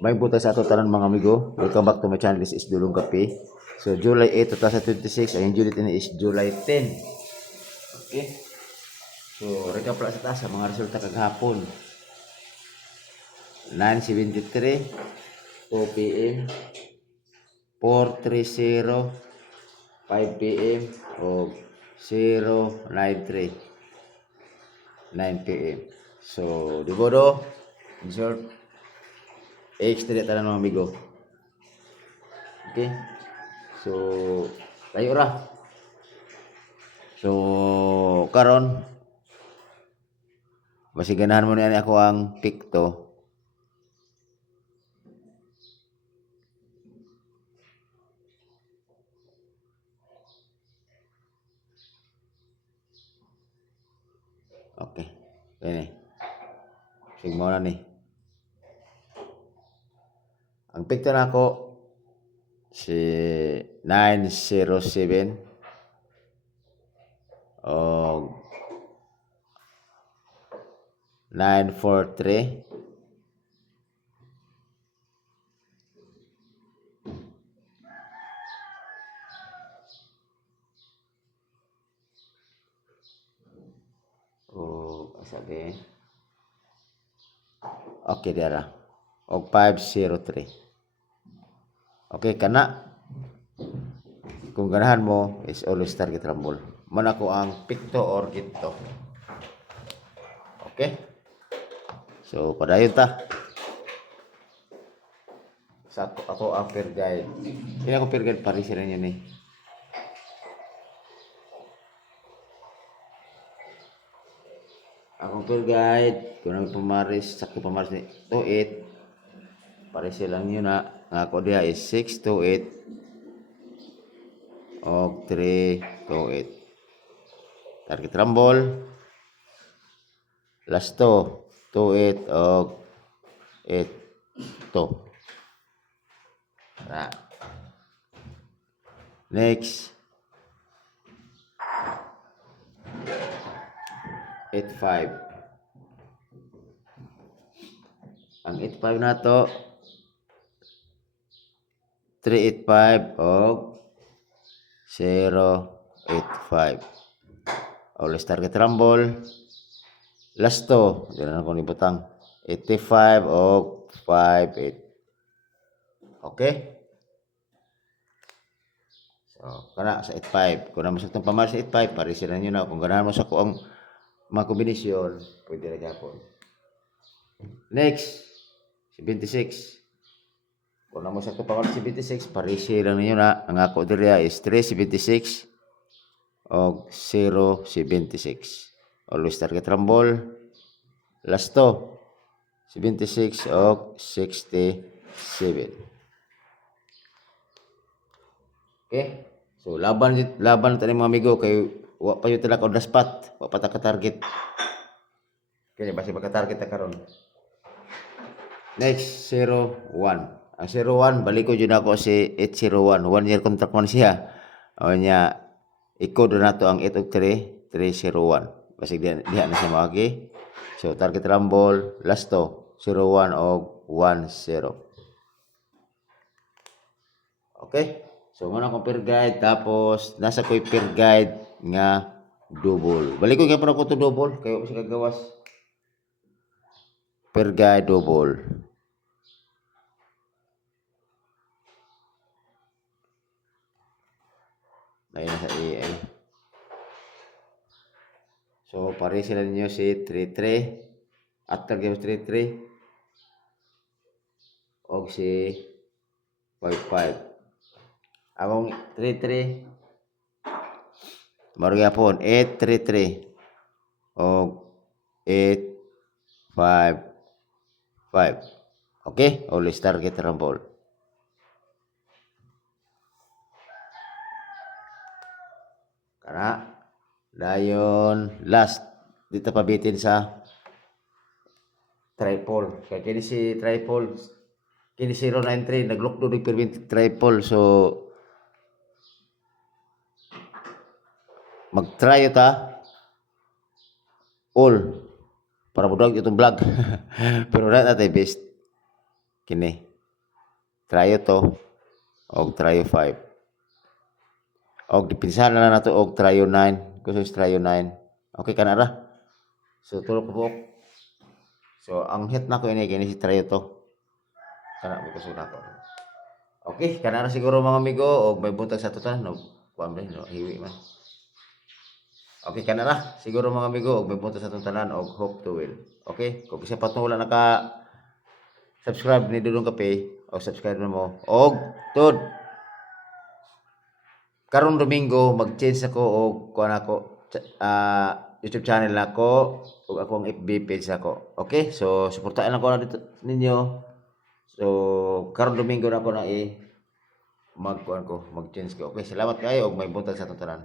May butas sa ato tanan mga amigo. Welcome back to my channel. This is Dulong Kape. So July 8, 2026. Ang due date is July 10. Okay. So recap pala sa taas mga resulta kagahapon. 9:73 2 PM 4:30 5 PM o 0:93 9 PM. So dibodo in short extra tanan mga amigo. Okay. So tayo ra. So karon masiganahan mo ni ako ang pikto. Okay. Ini. Sige mo na ni. Ang pikto na ako si 907 o 943 o sabi okay dara o 503. Okay kana kung ganahan mo is always target rumble man ako ang pikto or ginto. Okay, so padayon ta sa ako ang per guide. Hindi ako per guide pares rin yun eh. Akong tour guide, kung namin pumaris, sakto pumaris ni 28, pares lang yun na. Nga ako diya is 628 o 328. Target rumble. Last to, 28 o 8 to. Next. 85. Ang 85 na to 385 o 085. Always target rumble. Last to, diyan na ko ni butang 85 o 58. Okay? So, kana sa 85. Kung na masaktan pa sa 85, parisiran nyo na. Kung ganahan mo sa kuang mga kombinasyon, pwede na kapon. Next, 76. Kung na mo sa kapag 76, parisi lang ninyo na. Ang ako diriya is 376 o 076. Always target rumble. Last to, 76 o 67. Okay? So, laban tayo mga amigo kay wa pa yung talak on the spot. Wa pa ta ka-target. Kaya basi magka-target ta karon. Next, 01. Ang 01, balik ko dyan ako si 801. 1 year contract man siya. O niya, i-code na to ang 803, 301. Basi diha na siya mawagi. So, target rumble, last to, 01 o 10. Okay? So, muna akong peer guide. Tapos, nasa ko'y peer guide nga double. Balik ko nga pa na ko ito double. Kayo kasi kagawas. Peer guide double. Ayun sa AI. So, pare sila ninyo si 33. After games 33. O si 55. Akong 33. Baru yapon 833 o 855. Okay, always target rumble. Karena dayon last dito pabitin sa triple. Kaya kini si triple kini 093 naglock do di permit triple. So mag-try ta all para budag itong vlog. Pero na natin best kini Tryo to og tryo 5. Og dipinsahan na lang nato og tryo 9. Gusto is tryo 9. Okay kana ra. So tulo ko buok. So ang hit na ko ini kini si tryo to. Kana mo kusog nako. Okay, kana ra siguro mga amigo og may buntag sa tutan no. Kuan ba no hiwi man. Okay kana ra siguro mga amigo og may buntag sa tanan og hope to will. Okay, kung isa pa wala naka subscribe ni Dudong Kape o subscribe na mo og tud karong Domingo mag-change ako og kuan ako YouTube channel nako ug akong FB page nako. Okay? So suportahan ako na dito ninyo. So karong Domingo na ako na mag-change ko. Okay, salamat kayo og may buntag sa tanan.